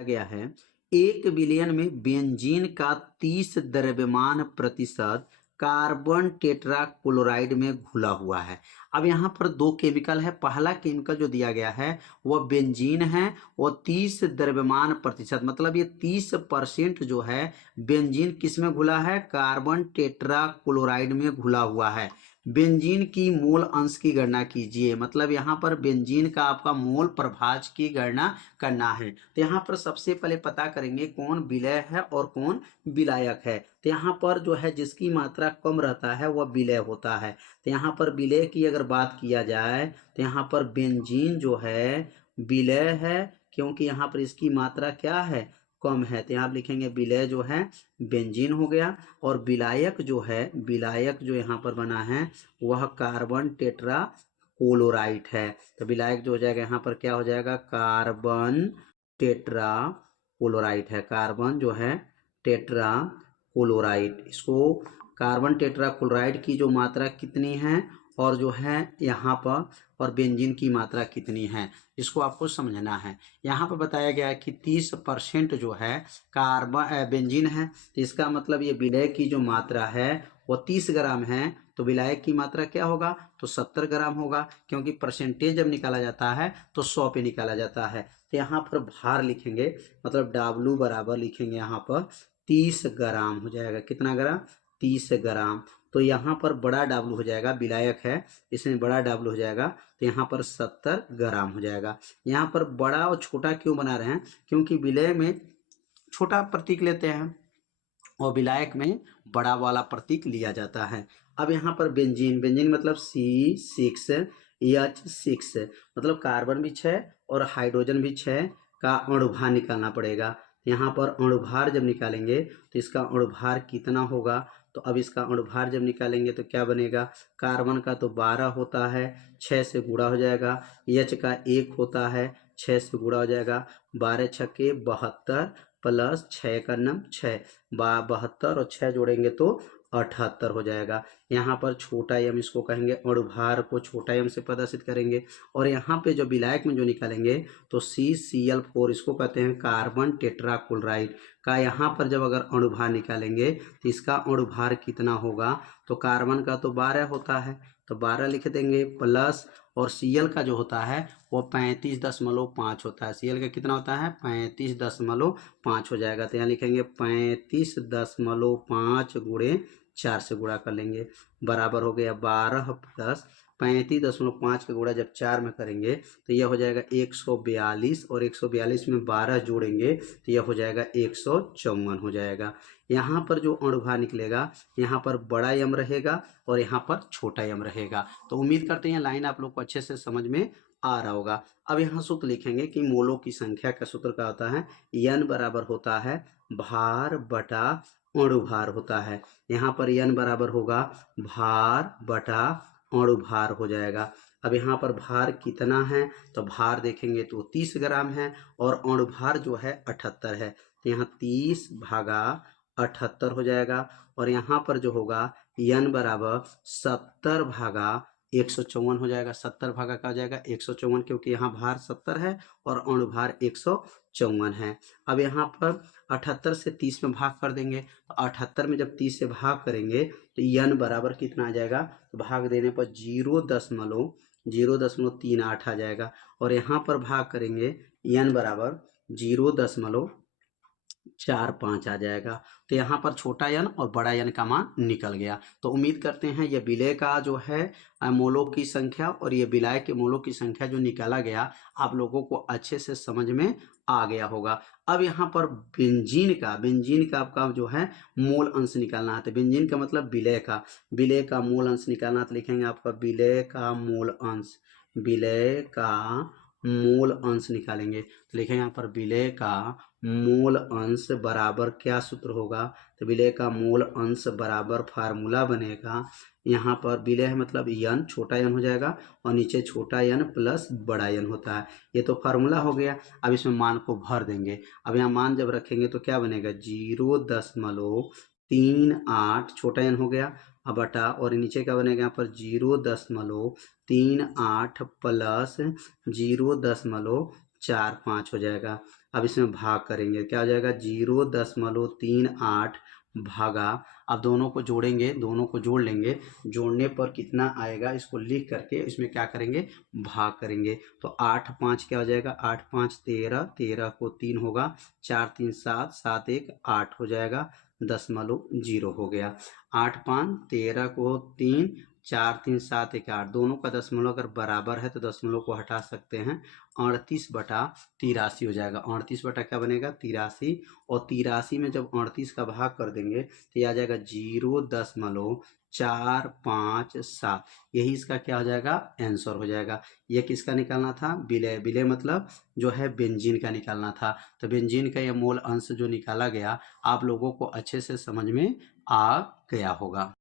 गया है 1 बिलियन में बेंजीन का 30 द्रव्यमान प्रतिशत कार्बन टेट्राक्लोराइड में घुला हुआ है। अब यहाँ पर दो केमिकल है। पहला केमिकल जो दिया गया है वह बेंजीन है, वो 30 द्रव्यमान प्रतिशत मतलब ये 30% जो है बेंजीन किस में घुला है, कार्बन टेट्राक्लोराइड में घुला हुआ है। बेंजीन की मोल अंश की गणना कीजिए, मतलब यहाँ पर बेंजीन का आपका मोल प्रभाज की गणना करना है। तो यहाँ पर सबसे पहले पता करेंगे कौन विलय है और कौन विलायक है। तो यहाँ पर जो है जिसकी मात्रा कम रहता है वह विलय होता है। तो यहाँ पर विलय की अगर बात किया जाए तो यहाँ पर बेंजीन जो है विलय है, क्योंकि यहाँ पर इसकी मात्रा क्या है, कम है। तो यहाँ आप लिखेंगे विलय जो है बेंजीन हो गया। और विलायक जो है, विलायक जो यहाँ पर बना है वह कार्बन टेट्रा कोलोराइड है। तो विलायक जो हो जाएगा यहाँ पर क्या हो जाएगा, कार्बन टेट्रा कोलोराइड है। कार्बन जो है टेट्रा कोलोराइड, इसको कार्बन टेट्रा क्लोराइड की जो मात्रा कितनी है और जो है यहाँ पर और बेंजीन की मात्रा कितनी है, इसको आपको समझना है। यहाँ पर बताया गया है कि 30% जो है कार्बन बेंजीन है, तो इसका मतलब ये विलय की जो मात्रा है वो 30 ग्राम है, तो विलायक की मात्रा क्या होगा, तो 70 ग्राम होगा, क्योंकि परसेंटेज जब निकाला जाता है तो 100 पे निकाला जाता है। तो यहाँ पर भार लिखेंगे, मतलब W बराबर लिखेंगे यहाँ पर 30 ग्राम हो जाएगा। कितना ग्राम, 30 ग्राम। तो यहाँ पर बड़ा W हो जाएगा, विलायक है इसमें बड़ा W हो जाएगा, तो यहाँ पर 70 ग्राम हो जाएगा। यहाँ पर बड़ा और छोटा क्यों बना रहे हैं, क्योंकि विलय में छोटा प्रतीक लेते हैं और विलायक में बड़ा वाला प्रतीक लिया जाता है। अब यहाँ पर बेंजीन, बेंजीन मतलब C6H6 मतलब कार्बन भी 6 और हाइड्रोजन भी 6 का अणुभार निकालना पड़ेगा। यहाँ पर अणुभार जब निकालेंगे तो इसका अणुभार कितना होगा, तो अब इसका अणुभार जब निकालेंगे तो क्या बनेगा, कार्बन का तो 12 होता है, 6 से गुणा हो जाएगा। H का 1 होता है, 6 से गुणा हो जाएगा। 12 छक्के 72 प्लस 6 का नम 6, 72 और 6 जोड़ेंगे तो 78 हो जाएगा। यहाँ पर छोटा एम इसको कहेंगे, अणुभार को छोटा एम से प्रदर्शित करेंगे। और यहाँ पे जो विलायक में जो निकालेंगे तो CCl4 इसको कहते हैं कार्बन टेट्राक्लोराइड का। यहाँ पर जब अगर अणुभार निकालेंगे तो इसका अणुभार कितना होगा, तो कार्बन का तो 12 होता है तो 12 लिख देंगे, प्लस और Cl का जो होता है वो 35.5 होता है। Cl का कितना होता है, 35.5 हो जाएगा। तो यहाँ लिखेंगे 35.5 गुणे 4 से गुणा कर लेंगे, बराबर हो गया 12 प्लस 35.5 का गुणा जब 4 में करेंगे तो यह हो जाएगा 142, और 142 में 12 जोड़ेंगे तो यह हो जाएगा 154 हो जाएगा। यहाँ पर जो अणुभार निकलेगा यहाँ पर बड़ा यम रहेगा और यहाँ पर छोटा यम रहेगा। तो उम्मीद करते हैं लाइन आप लोग को अच्छे से समझ में आ रहा होगा। अब यहाँ सूत्र लिखेंगे कि मोलों की संख्या का सूत्र क्या होता है, N बराबर होता है भार बटा अणुभार होता है। यहाँ पर N बराबर होगा भार बटा अणुभार हो जाएगा। अब यहाँ पर भार कितना है, तो भार देखेंगे तो 30 ग्राम है और अणुभार जो है 78 है, तो यहाँ 30 भागा 78 हो जाएगा। और यहाँ पर जो होगा N बराबर 70 भागा 154 हो जाएगा। 70 भागा का हो जाएगा 154, क्योंकि यहाँ भार 70 है और अणुभार 154 है। अब यहाँ पर 78 से 30 में भाग कर देंगे, तो 78 में जब 30 से भाग करेंगे तो N बराबर कितना आ जाएगा, तो भाग देने पर 0.038 आ जाएगा। और यहाँ पर भाग करेंगे N बराबर 0.45 आ जाएगा। तो यहाँ पर छोटा यन और बड़ा यन का मान निकल गया। तो उम्मीद करते हैं ये विलय का जो है मोलों की संख्या और ये विलाय के मोलों की संख्या जो निकाला गया आप लोगों को अच्छे से समझ में आ गया होगा। अब यहाँ पर बेंजीन का आपका जो है मोल अंश निकालना है। तो बेंजीन का मतलब विलय का मोल अंश निकालना, तो लिखेंगे आपका विलय का मोल अंश, विलय का मोल अंश निकालेंगे। तो लिखेंगे यहाँ पर विलय का मोल अंश बराबर क्या सूत्र होगा, तो विलय का मोल अंश बराबर फार्मूला बनेगा। यहाँ पर विलय है मतलब यन, छोटा यन हो जाएगा और नीचे छोटा यन प्लस बड़ा यन होता है। ये तो फार्मूला हो गया। अब इसमें मान को भर देंगे। अब यहाँ मान जब रखेंगे तो क्या बनेगा, 0.38 छोटा यन हो गया, अब बटा और नीचे क्या बनेगा यहाँ पर 0.38 प्लस 0.45 हो जाएगा। अब इसमें भाग करेंगे, क्या हो जाएगा 0.38 भागा, अब दोनों को जोड़ेंगे, दोनों को जोड़ लेंगे, जोड़ने पर कितना आएगा इसको लिख करके इसमें क्या करेंगे भाग करेंगे। तो 8×5 क्या हो जाएगा 8×5 13, 13 को 3 होगा, 4×3 7, 7×1 8 हो जाएगा, 0.0 हो गया। 8×5 13 को 3, 4×3 7×1 8, दोनों का दशमलव अगर बराबर है तो दशमलव को हटा सकते हैं, 38/83 हो जाएगा। 38 क्या बनेगा 83, और 83 में जब 38 का भाग कर देंगे तो ये आ जाएगा 0.457, यही इसका क्या हो जाएगा आंसर हो जाएगा। ये किसका निकालना था विलय, विलय मतलब जो है बेंजीन का निकालना था। तो बेंजीन का ये मोल अंश जो निकाला गया आप लोगों को अच्छे से समझ में आ गया होगा।